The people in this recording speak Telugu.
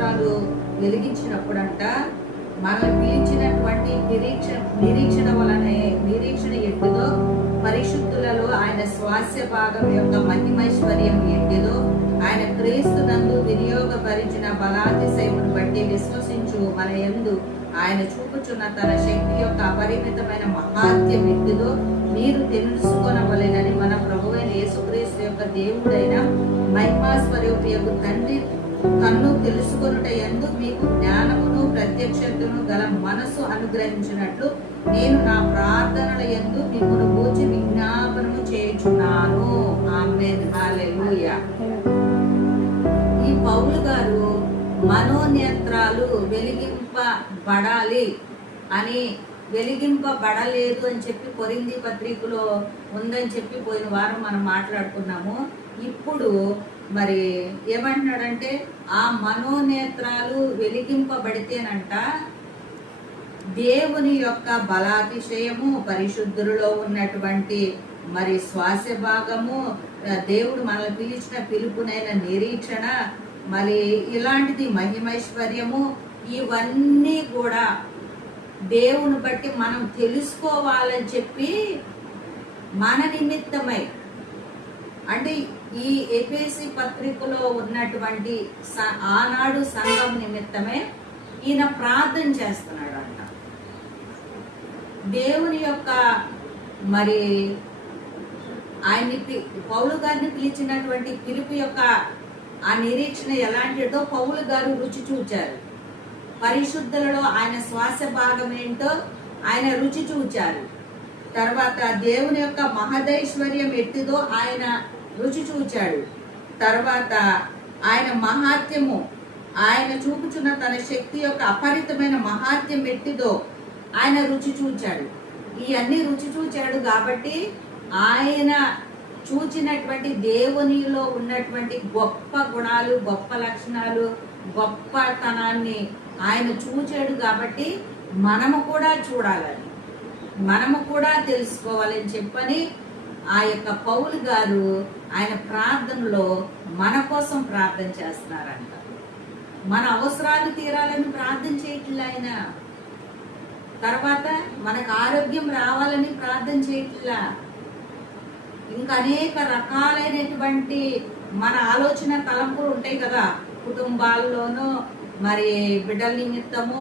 నక్షత్రాలు వెలిగించినప్పుడంట మనల్ని పిలిచినటువంటి నిరీక్షణ ఎట్టిదో, పరిశుద్ధులలో ఆయన స్వాస్య భాగం యొక్క మహిమైశ్వర్యం ఎట్టిదో, ఆయన క్రీస్తునందు వినియోగపరిచిన బలాతిశయమును బట్టి విశ్వసించు మన యందు ఆయన చూపుచున్న తన శక్తి యొక్క అపరిమితమైన మహాత్యం ఎట్టిదో మీరు తెలుసుకొనవలెనని మన ప్రభువైన యేసుక్రీస్తు యొక్క దేవుడైన మహిమాస్వరూపియగు తండ్రి తన్ను తెలుసుకొనుట యందు మీకు జ్ఞానమును ప్రత్యక్షతను గల మనసు అనుగ్రహించినట్లు నేను నా ప్రార్థనల యందు మిమ్మల్ని గూర్చి విజ్ఞాపనము చేయుచున్నాను. ఆమేన్. హల్లెలూయా. ఈ పౌలు గారు మనోనేత్రాలు వెలిగింపబడాలి అని, వెలిగింపబడలేదు అని చెప్పి కొరింథీ పత్రికలో ఉందని చెప్పి పోయిన వారం మనం మాట్లాడుకున్నాము. ఇప్పుడు మరి ఏమంటున్నాడంటే ఆ మనోనేత్రాలు వెలిగింపబడితేనంట దేవుని యొక్క బలాతిశయము, పరిశుద్ధులలో ఉన్నటువంటి మరి శ్వాస భాగము, దేవుడు మనల్ని పిలిచిన పిలుపునైన నిరీక్షణ, మరి ఇలాంటిది మహిమైశ్వర్యము, ఇవన్నీ కూడా దేవుని బట్టి మనం తెలుసుకోవాలని చెప్పి మన నిమిత్తమై, అంటే ఈ ఎఫెసీ పత్రికలో ఉన్నటువంటి ఆనాడు సంఘం నిమిత్తమే ఈయన ప్రార్థన చేస్తున్నాడు అంట. దేవుని యొక్క మరి ఆయన్ని పౌలు గారిని పిలిచినటువంటి పిలుపు యొక్క ఆ నిరీక్షణ ఎలాంటిదో పౌలు గారు రుచి చూచారు. పరిశుద్ధులలో ఆయన శ్వాస భాగం ఏంటో ఆయన రుచి చూచారు. తర్వాత దేవుని యొక్క మహదైశ్వర్యం ఎట్టిదో ఆయన రుచి చూచాడు. తర్వాత ఆయన మహాత్యము, ఆయన చూపుచున్న తన శక్తి యొక్క అపరితమైన మహాత్యం ఎట్టిదో ఆయన రుచి చూచాడు. ఇవన్నీ రుచి చూచాడు కాబట్టి ఆయన చూచినటువంటి దేవునిలో ఉన్నటువంటి గొప్ప గుణాలు, గొప్ప లక్షణాలు, గొప్పతనాన్ని ఆయన చూచాడు కాబట్టి మనము కూడా చూడాలని, మనము కూడా తెలుసుకోవాలని చెప్పని ఆ యొక్క పౌలు గారు ఆయన ప్రార్థనలో మన కోసం ప్రార్థన చేస్తున్నారంట. మన అవసరాలు తీరాలని ప్రార్థన చేయట్లే ఆయన. తర్వాత మనకు ఆరోగ్యం రావాలని ప్రార్థన చేయట్లా. ఇంకా అనేక రకాలైనటువంటి మన ఆలోచన తలంపులు ఉంటాయి కదా, కుటుంబాల్లోనూ మరి బిడ్డల నిమిత్తము